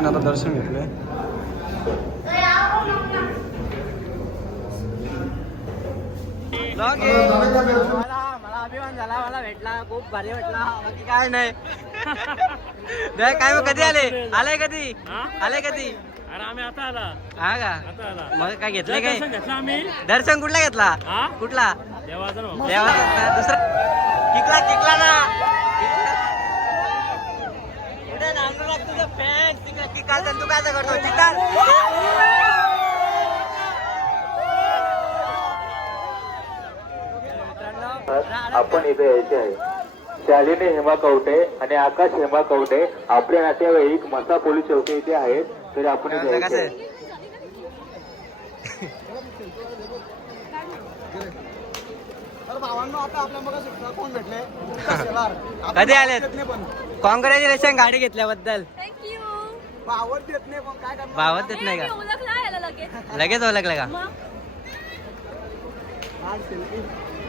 निवृत्तीने आता दर्शन घेतलंय. मला अभिमान झाला, मला भेटला, खूप भारी भेटला. बाकी काय नाही. काय मग कधी आले कधी अरे आम्ही आता आला. हा का आता आला. मग काय घेतलं काय घेतलं आम्ही. दर्शन कुठला घेतला कुठला देवाचा ना. देवाचा दुसरा किकला ना कुठे नांदू लाग तुझं पॅन्ट तिकडे किकाल तू काय करतो चिकार. आपण इथे यायचे आहे. शालिनी हेमा कवटे आणि आकाश हेमा कवटे आपले नातेवाईक मसा पोलीस चौकी इथे आहेत. तरी आपण इथे यायचे आहे. कधी आलेत कॉंग्रॅच्युलेशन गाडी घेतल्याबद्दल. भावत देत नाही का लगेच ओळखलं का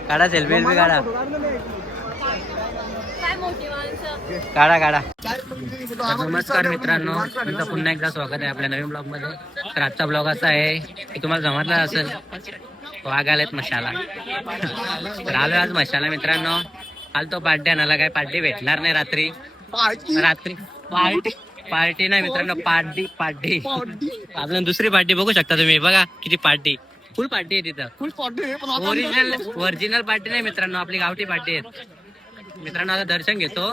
काढा सेल्फी काढा काढा. नमस्कार मित्रांनो, तुमचं पुन्हा एकदा स्वागत आहे आपल्या नवीन ब्लॉग मध्ये. तर आजचा ब्लॉग असा आहे की तुम्हाला जमतला असेल वाघ आलेत मशाला. तर आलोय आज मशाला मित्रांनो. काल तो पार्टी आणायला काय पार्टी भेटणार नाही रात्री पार्टी नाही मित्रांनो, पार्टी आपल्याला दुसरी पार्टी बघू शकता तुम्ही. बघा किती पार्टी, फुल पार्टी आहे तिथं. फुल पार्टी ओरिजिनल पार्टी नाही मित्रांनो, आपली गावठी पार्टी आहे मित्रांनो. आता दर्शन घेतो.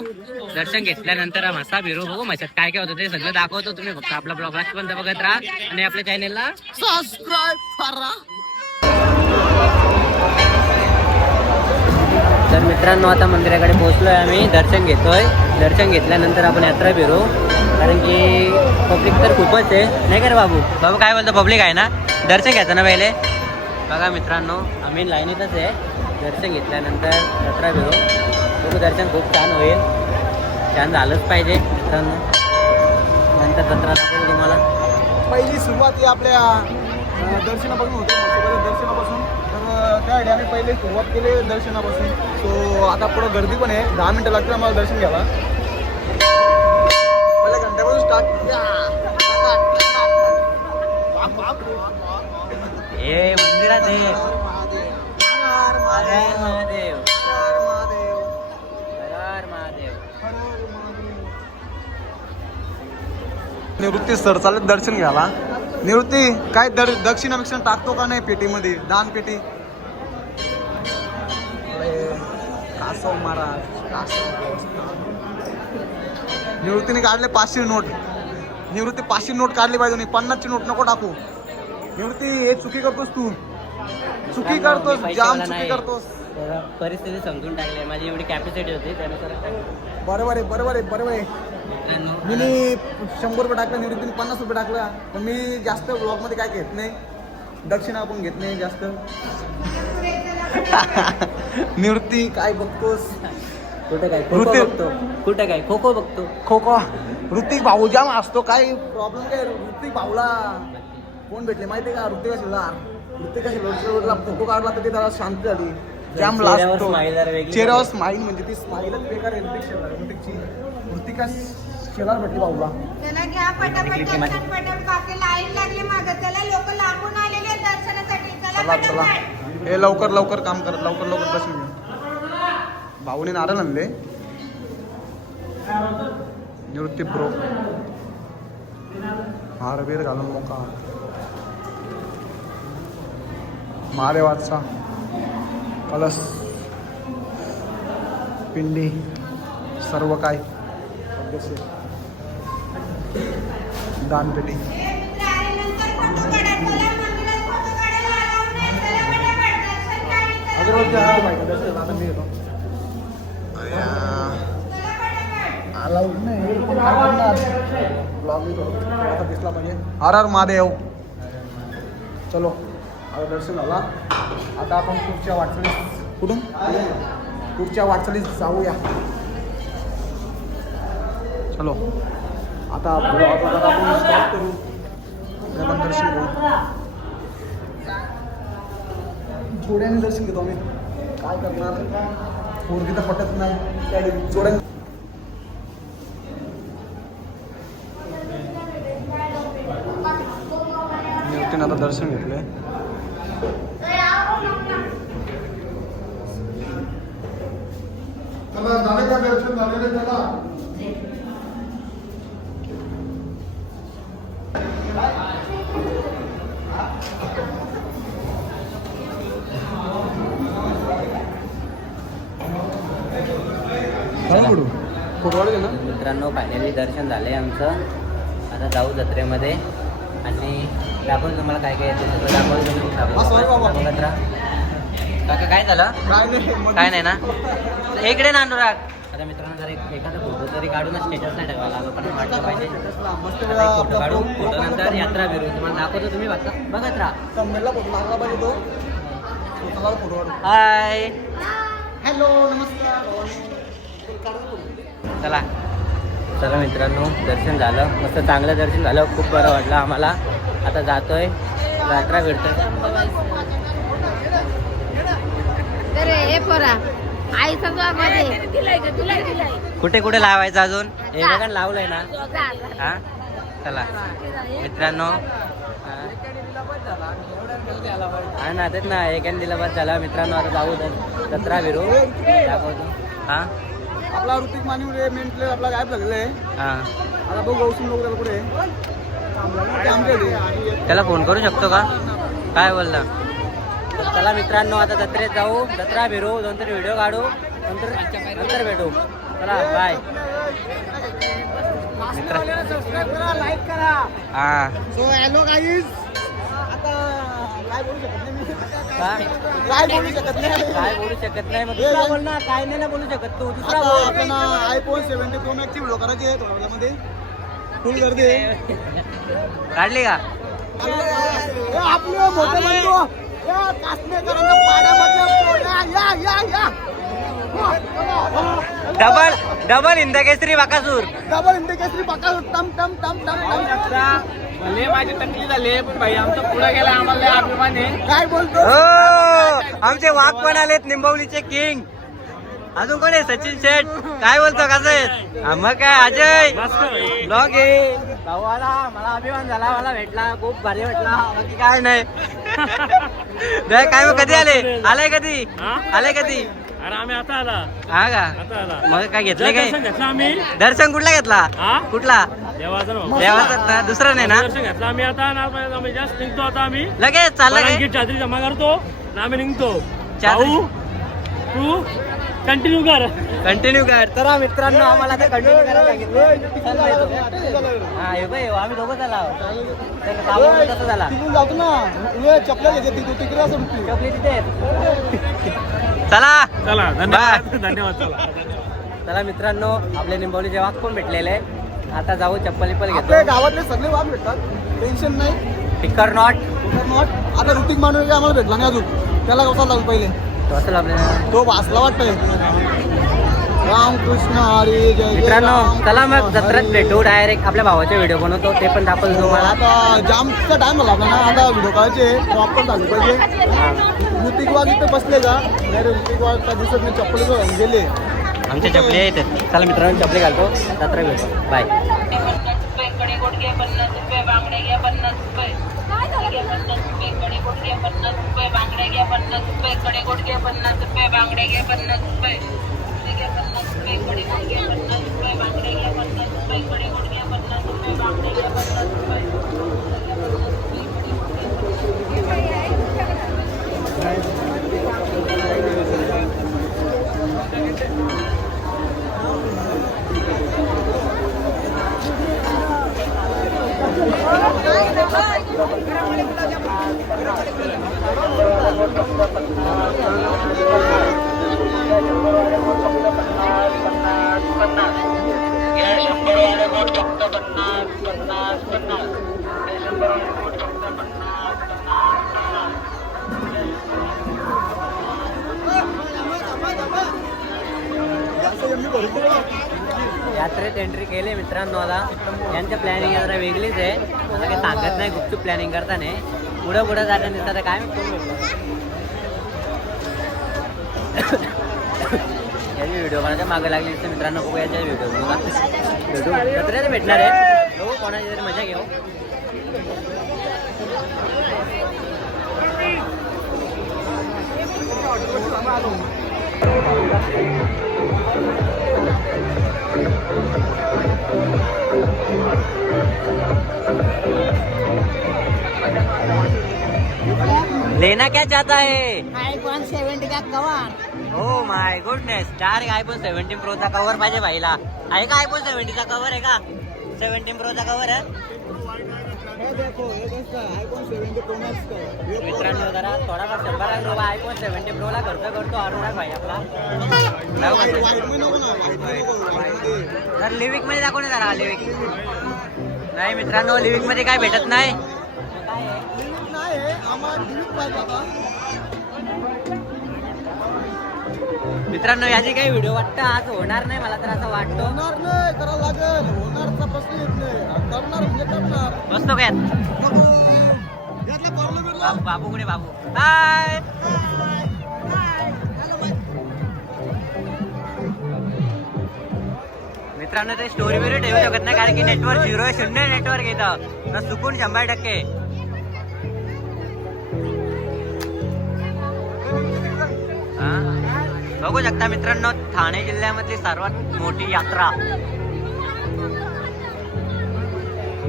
दर्शन घेतल्यानंतर मसा फिरू बघू मशात काय काय होतं ते सगळं दाखवतो. तुम्ही फक्त आपला ब्लॉग पण बघत राहा आणि आपल्या चॅनेलला सबस्क्राईब करा. तर मित्रांनो आता मंदिराकडे पोहोचलोय आम्ही. दर्शन घेतोय. दर्शन घेतल्यानंतर आपण यात्रा फिरू, कारण की पब्लिक तर खूपच आहे नाही का रे बाबू काय बोलतो. पब्लिक आहे ना. दर्शन घ्यायचं ना पहिले. बघा मित्रांनो आम्ही लाईनीतच आहे. दर्शन घेतल्यानंतर यात्रा फिरू बघू. दर्शन खूप छान होईल. छान झालंच पाहिजे मित्रांनो. नंतर जत्रा दाखवतो तुम्हाला. पहिली सुरुवात ही आपल्या दर्शनापासून होते. दर्शनापासून तर त्यासाठी आम्ही पहिले सुरुवात केली दर्शनापासून. सो आता पुढं गर्दी पण आहे. 10 मिनटं लागतील आम्हाला दर्शन घ्यायला. पहिल्या घंट्यापासून स्टार्ट. हे मंदिरात आहे. निवृत्ती सर चालत दर्शन घ्यायला. निवृत्ती काय दक्षिणा टाकतो का नाही पेटीमध्ये, दान पेटी. कासव महाराज निवृत्तीने काढले 500 नोट. निवृत्ती 500 नोट काढली पाहिजे. 50ची नोट नको टाकू. निवृत्ती हे चुकी करतोस तू. चुकी करतोस, जाम चुकी करतोस. परिस्थिती समजून टाकली. माझी एवढी कॅपॅसिटी होती त्यानुसार. बरोबर आहे. मी 100 रुपये टाकलं, निवृत्तीने 50 रुपये टाकला. पण मी जास्त ब्लॉग मध्ये काय घेत नाही. दक्षिणा आपण घेत नाही जास्त. निवृत्ती काय बघतोस. कुठे काय खो बघतो. कुठे काय खो बघतो. खो ऋतिक भाऊ जाम असतो. काय प्रॉब्लेम काय. ऋतिक भाऊला कोण भेटले माहितीये का. ऋतिका शिला फोटो काढला तर ते त्याला शांत झाली. जाम लागतो चेहऱ्यावर स्माईल. म्हणजे ती स्माईलच बेकार आहे ऋतिका शेलार भेटली भाऊला. त्याला घ्या पटापट बाकी लाईन लागली मागं. त्याला लोक लांबून आलेले दर्शनासाठी. चला हे लवकर काम करत. लवकर दर्शन घे. भाऊने नारळ आणले. निवृत्ती प्रो हार बीर घालून मोका. महादेवाचा कलश, पिंडी, सर्व काय दानपेटी. दिसला पाहिजे. हर महादेव. चलो आता दर्शन झाला. आता आपण पुढच्या वाटचालीस जाऊया. चलो आता आपण स्टॉप करू. आपण दर्शन घेऊ. जोड्याने दर्शन घेतो आम्ही. काय करणार. पोरगी तर पटत नाही. जोड्याने दर्शन घेतलंय. झाले का दर्शन झालेले त्याला मित्रांनो फायनली दर्शन झालंय आमचं. आता जाऊ जत्रेमध्ये आणि दाखवून तुम्हाला काय काय येते सगळं दाखवून तुम्ही काका काय झालं. काय नाही ना इकडे ना अनुराग. आता मित्रांनो जर एखादा फोटो तरी काढून स्टेटस नाही ठेवायला लागलो पण वाटलं पाहिजे. फोटो काढू फोटो नंतर यात्रा फिरू तुम्हाला दाखवतो तुम्ही बघत राहा. हाय हॅलो नमस्कार. चला चला मित्रांनो दर्शन झालं मस्त चांगलं दर्शन झालं. खूप बरं वाटलं आम्हाला. आता जातोय यात्रा भेटतोय. कुठे कुठे लावायचं अजून हे बघा लावलंय ना. हा चला मित्रांनो हा ना तेच ना एकाने दिला बस झाला. मित्रांनो आता जाऊ जत्रा फिरू दाखवतो. हा आपला ऋतिक माने मेन प्लेअर आपला गायब लागले. हा आता बघू गौसम लोक पुढे त्याला फोन करू शकतो का काय बोलला. चला मित्रांनो आता जत्रेत जाऊ जत्रा फिरू 2-3 व्हिडिओ काढू नंतर भेटू. चला बाय मित्र. लाईक करा. हा सो हॅलो गाईज. आता काय बोलू शकत नाही मी. काय बोलू शकत नाही. काय बोलू शकत नाही. मग दुसरा बोल ना. काय नाही ना बोलू शकत तू दुसरा बोल. आपण आयफोन 70 Pro Max ची व्हिडिओ करायची आहे थोड्यामध्ये. फुल गर्दी आहे. काढली का आपलं मोठं म्हणतो काश्मीरकरांना पाड्यामध्ये या डबल हिंदकेसरी बाकासूर. डबल इंडिकेटरी पका टम टम टम टम. भले माझी तकलीफ झाली पण भाई आमचा पुढे गेला आम्हाला अभिमान आहे. काय बोलतो. हो आमचे वाघ पण आलेत निंबवलीचे किंग. अजून कोण आहे सचिन शेठ काय बोलतो कसं आहे. मग काय अजय ब्लॉग आहे भाऊ आला. मला अभिमान झाला मला भेटला खूप भारी वाटला. बाकी काय नाही. काय मग कधी आले कधी आले कधी. अरे आम्ही आता आला. हा का आता आला. मग काय घेतले काय दर्शन घेतलं आम्ही. दर्शन कुठला घेतला हा? कुठला देवाचं ना. देवाचा ना दुसरा नाही ना. दर्शन घेतलं आम्ही आता आम्ही जास्त निघतो आता आम्ही. लगेच चाललं काय परवानगी चादरी जमा करतो आणि आम्ही निघतो. चादरी? भाऊ, तू कंटिन्यू कर. कंटिन्यू कर. तर मित्रांनो आम्हाला ते कंटिन्यू करायला सांगितलं. हा हे बघ आम्ही दोघं झाला कसं झाला. तिथून जातो ना चपल्या घेते तू तिकडे असं चपली तिथे आहेत. चला चला धन्यवाद धन्यवाद. चला चला मित्रांनो आपले निंबवलीचे वाघ पण भेटलेले. आता जाऊ चप्पल आपल्या घेतो. गावातले सगळे वाघ भेटतात. टेन्शन नाही. टिकर नॉट नॉट आता ऋतिक मानवे आम्हाला भेटला नाही अजून. त्याला कसा लागू पहिले तो असेल आपल्याला. तो वाचला वाटतंय. रामकृष्ण हरी जय. मित्रांनो चला मग जत्रेत भेटू. डायरेक्ट आपल्या भावाचे व्हिडिओ बनवतो ते पण दाखवतो तुम्हाला. आता जामचा टाइम झाला आपल्याला. आता व्हिडिओ काढायचे प्रॉपर झाले पाहिजे. ऋतिक वाघ इथे बसले का नाही रे. ऋतिक वाघ त्या दिवसात मी चप्पल घेऊन गेले. आमच्या चपली आहेत. चला मित्रांनो चपली घालतो जत्रा भेटू बाय. कडे गुडघे 50 रुपये बांगडे घ्या 50 रुपये. 50 रुपये कडे गुडघे 50 रुपये बांगडे घ्या 50 रुपये. कडे गुडघे 50 रुपये बांगडे घ्या 50 रुपये. 50 रुपये कडे गुडघे 50 रुपये बांगडे घ्या 50 रुपये. कडे गुडघे 50 रुपये बांगडे घ्या 50 रुपये. यात्रेत एंट्री केली मित्रांनो. आता यांचं प्लॅनिंग जरा वेगळीच आहे. मला काही सांगत नाही गुपचूप प्लॅनिंग करताना. पुढं जाता दिसतात काय याची व्हिडिओ कोणाच्या मागे लागली तर मित्रांनो बघू याच्या व्हिडिओ भेटू जत्रेत भेटणार आहे. बघू कोणाची तरी मजा घेऊ. लेना क्या चाहता है? iPhone 70 का कवर. हो माय गुडनेस, डायरेक्ट आयफोन 17 प्रो चा कव्हर पाहिजे भाईला. आहे का आयफोन 70 चा कव्हर आहे का? 17 प्रो चा कव्हर आहे मित्रांनो. जरा थोडाफार 100 रुपये आयफोन 17 प्रो ला खर्च करतो अनुराग भाई आपला. तर लिविक मध्ये दाखव ना जरा. लिविक नाही मित्रांनो, लिविक मध्ये काय भेटत नाही. मित्रांनो याची काही व्हिडिओ वाटतं आज होणार नाही, मला तर असं वाटतं. बसतो काय बाबू कुठे? बाबू हाय. मित्रांनो ते स्टोरी वगैरे ठेवू शकत नाही कारण की नेटवर्क 0 नेटवर्क येतं ना, चुकून 100%. बघू शकता मित्रांनो, ठाणे जिल्ह्यामधली सर्वात मोठी यात्रा.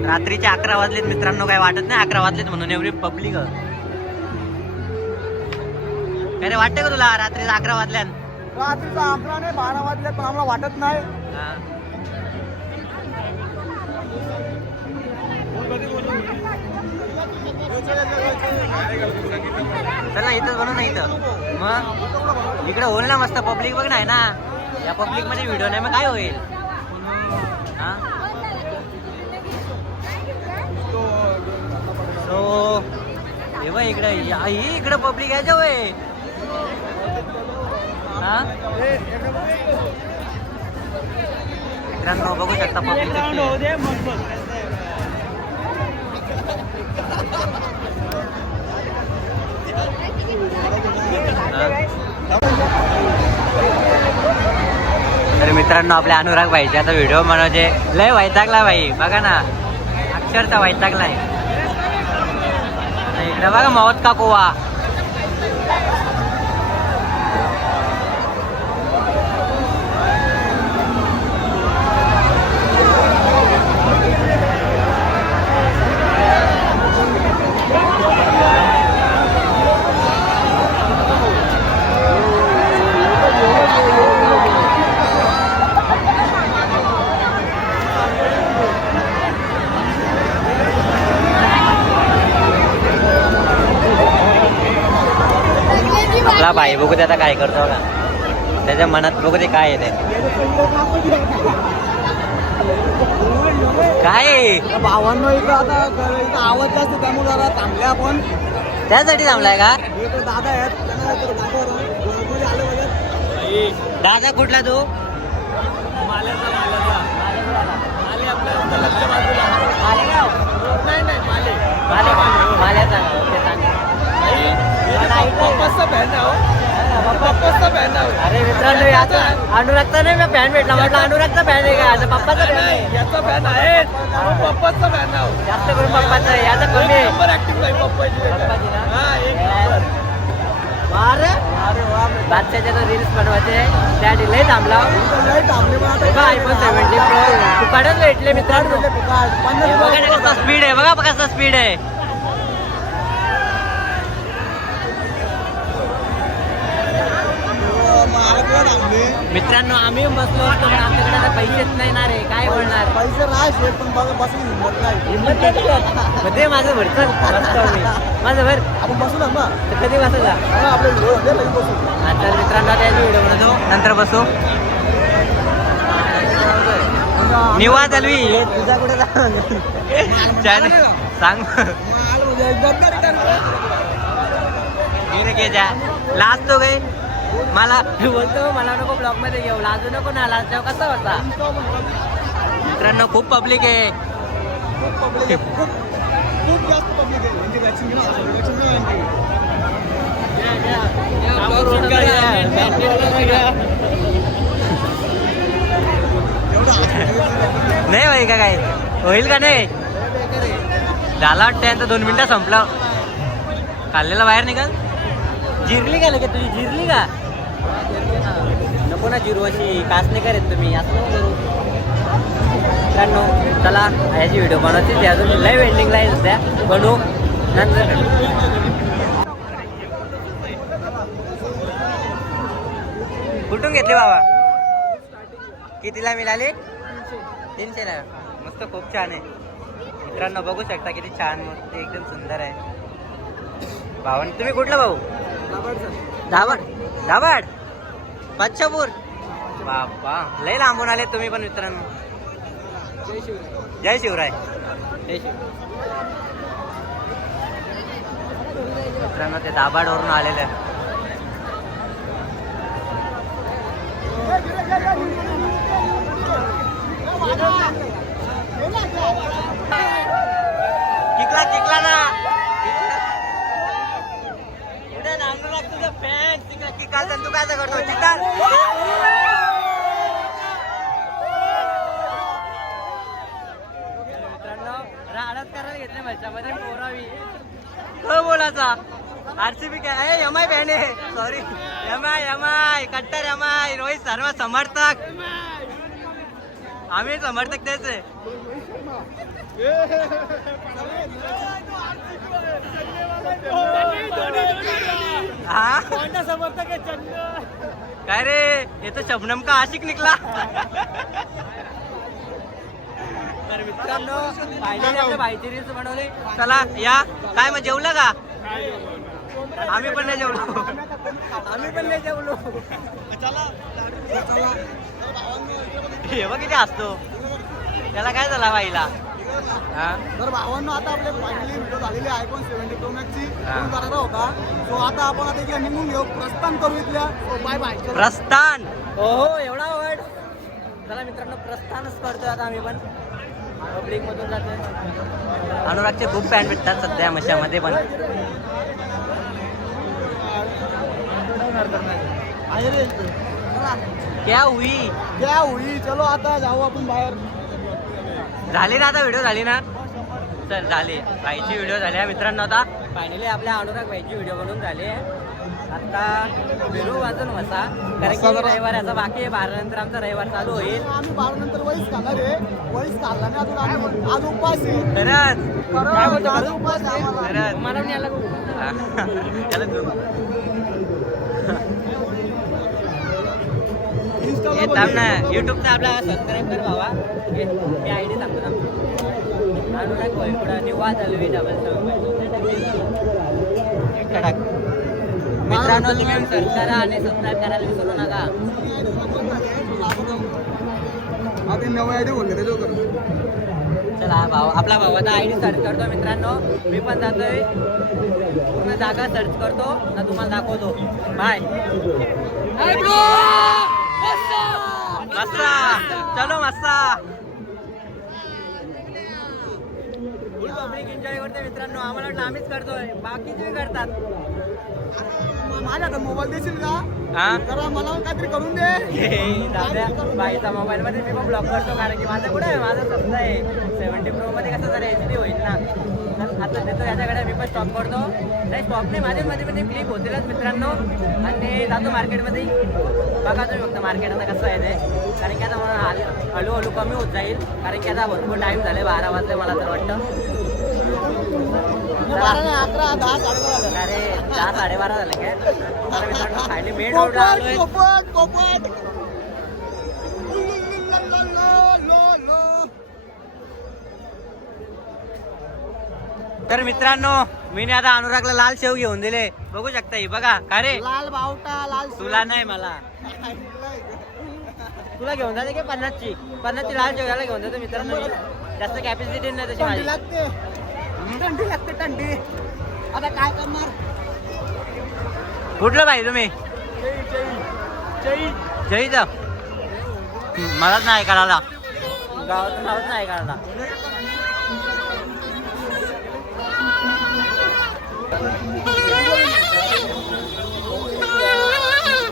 रात्रीचे 11 वाजलेत मित्रांनो, काय वाटत नाही 11 वाजलेत म्हणून एवढी पब्लिक. काय रे वाटतं का तुला रात्रीचा 11 वाजल्यात? रात्रीचा 11 नाही 12 वाजल्यात पण आम्हाला वाटत नाही. चला इथंच बनवू ना. इथं मग इकडे होईल ना मस्त पब्लिक. बघ नाही ना, या पब्लिक मध्ये व्हिडिओ नाही मग काय होईल? सो हे बघ इकडे, इकडे पब्लिक यायच्या वय. मित्रांनो बघू शकता पब्लिक. तर मित्रांनो आपल्या अनुराग भाईचे आता व्हिडिओ म्हणजे लय वैतागला भाई. बघा ना, अक्षरशः वैतागलाय. इकडे बघा मौत का कुवा. आपला भाई बघू ते आता काय करतो का, त्याच्या मनात बघू ते काय येते. काय भावांनो इथं आता इथं आवाज जास्त त्यामुळे जरा थांबले आपण. त्यासाठी थांबलाय का? इकडे दादा आहेत, त्यांना तर दादावर आले वगैरे. दादा कुठला तू? अरे मित्रांनो याचा अनुरागचा नाही फॅन भेटला, म्हटलं अनुरागचा फॅन आहे का? आता पप्पाचा फॅन आहे. याचा फॅन आहे, पप्पाचा फॅन आहे. जास्त करून पप्पाचा आहे, याचा कमी आहे. नंबर ऍक्टिव्ह आहे पप्पाची. हा एक नंबर. बादशाच्या तर रील्स बनवायचे त्यासाठी लय थांबला. लय थांबले पण आता आयफोन 17 प्रो फुकाटच भेटले मित्रांनो. हे बघा ना कसा स्पीड आहे, बघा कसा स्पीड आहे. मित्रांनो आम्ही बसलो असतो पण आमच्याकडे आता पैसेच नाही ना रे, काय बोलणार. पैसे राहायचे पण बसून हिंमत नाही. मध्ये माझं भरचल बसतो मी, माझं भर. आपण बसू ना तर कधी बसायचा? आपले व्हिडिओ बसू. आता मित्रांनो त्याची व्हिडिओ बनवतो, नंतर बसू. निवा चालवी हे तुझा कुठे चॅनल सांग. घे जा लास्ट तो गई मला बोलतो, मला नको ब्लॉग मध्ये घेऊ, लाजू नको ना. लाजल्यावर कसा होता? मित्रांनो खूप पब्लिक आहे. खूप जास्त पब्लिक आहे. म्हणजे वॅक्सिन नाही होईल का? काय होईल का? नाही झाला वाटतं यांचं 2 मिनिटं संपलं. खाल्लेला बाहेर निघाल. जिरली का लगे तुझी? जिरली का? नको ना जिरू अशी कासने करेत तुम्ही असं नको करू. मित्रांनो चला याची व्हिडिओ बनवते. अजून लाईव्ह एंडिंगला आहे सध्या. बनवू नंतर. कुठून घेतली बाबा? कितीला मिळाली? 300ला. मस्त खूप छान आहे मित्रांनो. बघू शकता किती छान मस्त एकदम सुंदर आहे. भावाने तुम्ही कुठला भाऊ? धाबड. धाबड बच्चापूर. बापा लय लांबून आले तुम्ही पण मित्रांनो. जय शिवराय. जय शिवराय. मित्रांनो ते दाभाडवरून आलेले. किकला किकला ना उद्या नांगरू लाग तुझं फॅन तिकडे किकाल तू काय करतो चितार. मित्रांनो राडच करायला घेतले मच्छामध्ये पोरावी तो बोलाचा. आरसीबी काय एम आय फॅन आहे. सॉरी एम आय कट्टर एम आय. रोहित शर्मा समर्थक. आम्ही समर्थक तेच आहे. हाँ समर्थक है. काय रे ये तो शबनम का आशिक निकला. तर मित्रांनो फायनली आपल्या भाईची रील्स बनवली. चला या काय मग जेवलं का? आम्ही पण नाही जेवलो. आम्ही पण नाही जेवलो. हे बघ किती असतो. त्याला काय झाला बाईला? तर भावांनो आता आपले फायनली व्हिडिओ झालेली iPhone 70 Pro Max ची करायचा होता. सो आता आपण आता इथल्या निघून घेऊ. प्रस्थान करू इथल्या. Bye bye. प्रस्थान. हो एवढा वर्ड. चला मित्रांनो प्रस्थानच करतोय आता आम्ही पण. पब्लिक मधून जातोय. अनुरागचे खूप पॅन्ट भेटतात सध्या मशामध्ये पण. क्या हुई चलो आता जाऊ आपण बाहेर. झाली ना आता व्हिडिओ झाली ना. चल झाली भाईची व्हिडिओ झाली आहे मित्रांनो. आता फायनली आपल्या अनुराग भाईची व्हिडिओ बनवून झाली आहे. आता फिरू वाजून मसा कारण की रविवार याचा बाकी आहे. 12 नंतर आमचा रविवार चालू होईल. आम्ही 12 नंतर वहीच खाणार आहे. वहीच खाल्ला नाही अजून. आम्ही आज उपास आहे. खरंच आज उपास आहे आम्हाला. खरंच मला पण यायला याला तू हे थांब ना. युट्यूबचा आपला सबस्क्राईब कर बाबा. हे आय डी सांगतो ना. अनुराग भोईपुडा निवास अलवी मित्रांनो तुम्ही सर्च करा आणि सबस्क्राईब करायला विसरू नका. आता नवा आयडी बोलले त्याच्यावर. चला भाऊ आपला भावाचा आय डी सर्च करतो मित्रांनो. मी पण जातोय पूर्ण जागा सर्च करतो ना तुम्हाला दाखवतो. बाय. मस्ता चलो मस्ता. फुल पब्लिक एन्जॉय करते मित्रांनो. आम्हाला वाटलं आम्हीच करतोय बाकीचे करतात. माझ्या आता मोबाईल देशील का? हा जरा मला काहीतरी करून दे. दादा बाईचा मोबाईल मध्ये मी पण ब्लॉक करतो कारण की माझं कुठे आहे. माझं स्वप्न आहे 70 Pro मध्ये कसं जरा HD होईल ना. आता देतो याच्याकडे मी पण स्टॉप करतो. नाही स्टॉप नाही माझ्यामध्ये पण क्लिक होतीलच मित्रांनो. आणि जातो मार्केटमध्ये. बघा तुम्ही फक्त मार्केट आता कसं आहे ते. कारण की आता मला हळूहळू कमी होत जाईल. कारण की आता भरपूर टाईम झाले. 12 वाजले मला तर वाटतं. 11, 10, 11:30. अरे 10, 12:30 झाले काय. तर मित्रांनो खायला मेन रोडला आलोय. तर मित्रांनो मी आता अनुरागला लाल शेव घेऊन दिले. बघू शकता ही बघा. का रे लाल बावटा लाल तुला नाही मला. तुला घेऊन जाते की 50ची लाल शेव याला घेऊन जातो मित्रांनो. जास्त कॅपॅसिटी नाही तशी माझी. थंडी लागते थंडी. आता काय करणार. कुठलं भाई तुम्ही? जयचं मलाच नाही करायला. गावाचं नावच नाही करायला.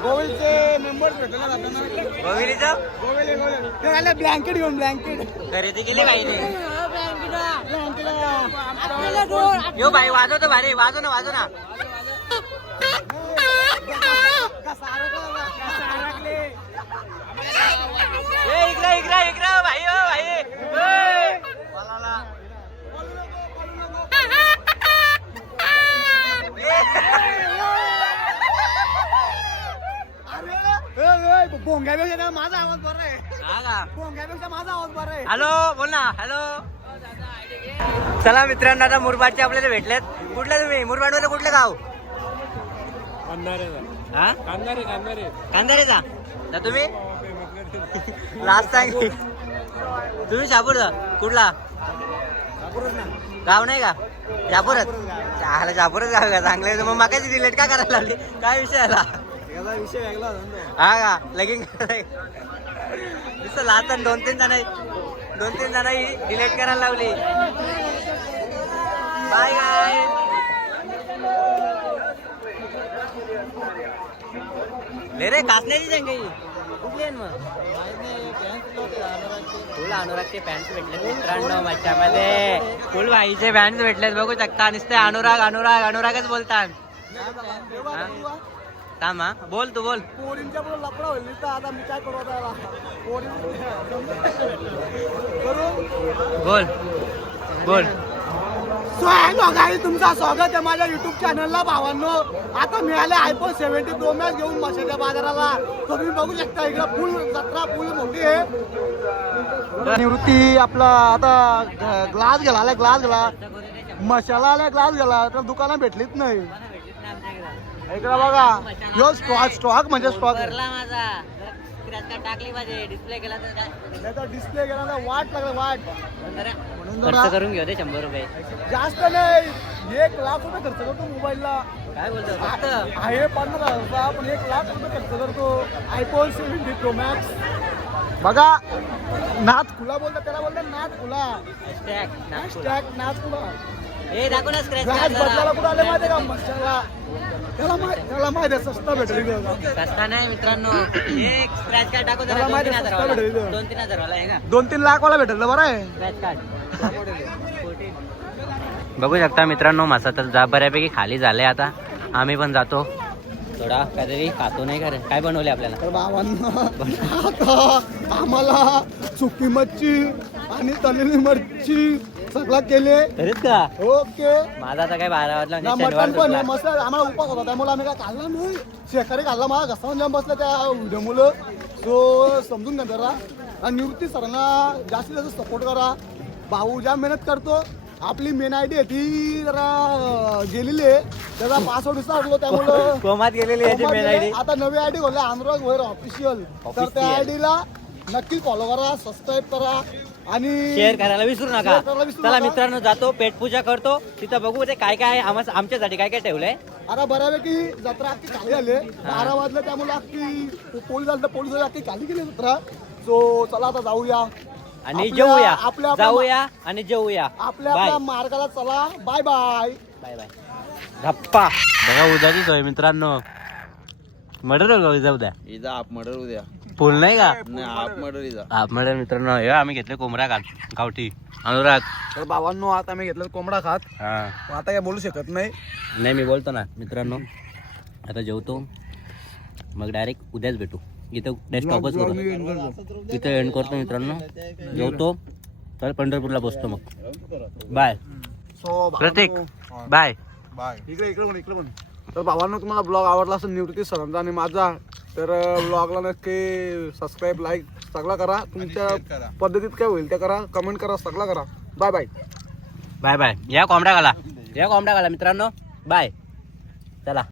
गोविलचे मेंबर्स भेटले ना जाताना. गोविलीचं ते ब्लँकेट घेऊन ब्लँकेट खरेदी केली काही नाही. यो भाई वाजवतो भारी, वाजव ना इकडे भाई ओ भाई भोंग्यापेक्षा माझा आवाज बरा आहे. भोंग्यापेक्षा माझा आवाज बरा आहे. हॅलो बोल ना. हॅलो चला मित्रांनो, आता मुरबाडचे आपल्याला भेटलेत. कुठले तुम्ही? मुरबाडमध्ये कुठलं गाव? हा कांदारेचा ना तुम्ही? लास्ट टाइम तुम्ही शापूरचा कुठला गाव नाही का? शापूरच. शापूरच गाव का? चांगलं. मग मागाची डिलेट का करायला लावली? काय विषय आला? विषय वेगळा हा का? लगीन लास्ट टाइम दोन तीन जण डिलेट करायला लावली. बाय गाय. ले रे कासण्याची जंगी कुठली आहे मग? फुल अनुरागचे पॅन्ट भेटले मित्रांनो मच्छामध्ये. फुल भाईचे पॅन्ट भेटलेत बघू शकता. नुसते अनुरागच बोलतात. थांब हा, बोल तू बोल. पोरींच्या पुढे लपडा होईल तर आता मी काय करू आता? बोल. तुमचं स्वागत आहे माझ्या युट्यूब चॅनलला भावांनो. आता मिळाले iPhone 70 Pro Max घेऊन मशाच्या बाजाराला. तुम्ही बघू शकता इकडे फुल जत्रा फुल मोठी आहे. निवृत्ती आपला आता ग्लास गेला मशाला आला ग्लास गेला तर दुकानात भेटलीच नाही. इकडे बघा यो स्टॉक म्हणजे स्टॉक माझा टाकली पाहिजे. डिस्प्ले केला तर डिस्प्ले गेला ना वाट लागला वाट. खर्च करून घेऊ दे 100 रुपये. जास्त नाही 1 लाख रुपये खर्च करतो मोबाईलला. काय बोलतो? फक्त आहे 15,000 आपण 1 लाख रुपये खर्च करतो. iPhone 70 Pro Max बघा. नाथ खुला बोलतात त्याला, बोलतात नाथ खुला. नाथ खुला हे दाखव ना स्क्रॅच बदलायला कुठं आले माहिती का? मशाला त्याला माहिती आहे स्वस्त भेटेल. सस्ता नाही मित्रांनो. एक स्क्रॅच कार्ड टाकू त्याला माहिती आहे स्वस्त भेटेल. 2-3 वाला आहे का? 2-3 लाख वाला भेटेल बरं आहे. स्क्रॅच कार्ड बघू शकता मित्रांनो. मसा तर जा बऱ्यापैकी खाली झाले. आता आम्ही पण जातो थोडा काहीतरी खातो. नाही का रे? काय बनवले आपल्याला? तर बाबांना आता आम्हाला सुकी मच्छी आणि तळलेली मच्छी सगळं केले. खरंच का? ओके. माझा आता काय 12 वाजला ना मटण पण आहे, मस्त आम्हाला उपास होता त्यामुळे आम्ही काय खाल्ला नाही. शेकारी खाल्ला. मला घसा जाम बसला त्या व्हिडिओ मुलं. सो समजून घ्या जरा. आणि निवृत्ती सरांना जास्तीत जास्त सपोर्ट करा. भाऊ जाम मेहनत करतो. आपली मेन आयडी आहे ती जरा गेलेली आहे. त्याचा पासवर्ड विसरलो त्यामुळं कोमात गेलेली आहे मेन आयडी. आता नवी आयडी खोलली अनुराग भोयर ऑफिशियल. तर त्या आयडीला नक्की फॉलो करा, सबस्क्राईब करा आणि शेअर करायला विसरू नका. शेअर करायला विसरू चला नका. मित्रांनो जातो, पेटपूजा करतो. तिथं बघू ते काय काय आमच्यासाठी काय काय ठेवलंय. आता बऱ्यापैकी जत्रा अख्खी खाली झाली. 12 वाजले त्यामुळे अख्खी पोलीस अख्खी खाली गेली जत्रा. सो चला आता जाऊया आणि जेवूया. आपल्या जाऊया आणि जेवूया. आपल्या मार्गाला चला. Bye bye. Bye bye. धप्पा बघा उद्याची सोय मित्रांनो. मर्डर होईल जाऊ द्या. इजा आप मर्डर उद्या फुल नाही का? नाही आप मर्डर इजा. आप मर्डर मित्रांनो. हे आम्ही घेतले कोंबडा गावठी. अनुराग तर बाबांनो आता मी घेतलं कोंबडा खात. हा आता काय बोलू शकत नाही. नाही मी बोलतो ना मित्रांनो. आता जेवतो मग डायरेक्ट उद्याच भेटू. इथं डेस्कटॉपच करू. इथं एंड करतो मित्रांनो. जेवतो तर पंढरपूरला बसतो मग. Bye so Pratik. Bye bye. इकडे पण. तर भावांनो तुम्हाला ब्लॉग आवडला असेल निवृत्ती सरांचा आणि माझा तर ब्लॉगला नक्की सबस्क्राईब लाईक सगळं करा. तुमच्या पद्धतीत काय होईल ते करा. कमेंट करा सगळं करा. Bye bye. Bye bye. या कोंबडा घाला मित्रांनो. बाय. चला.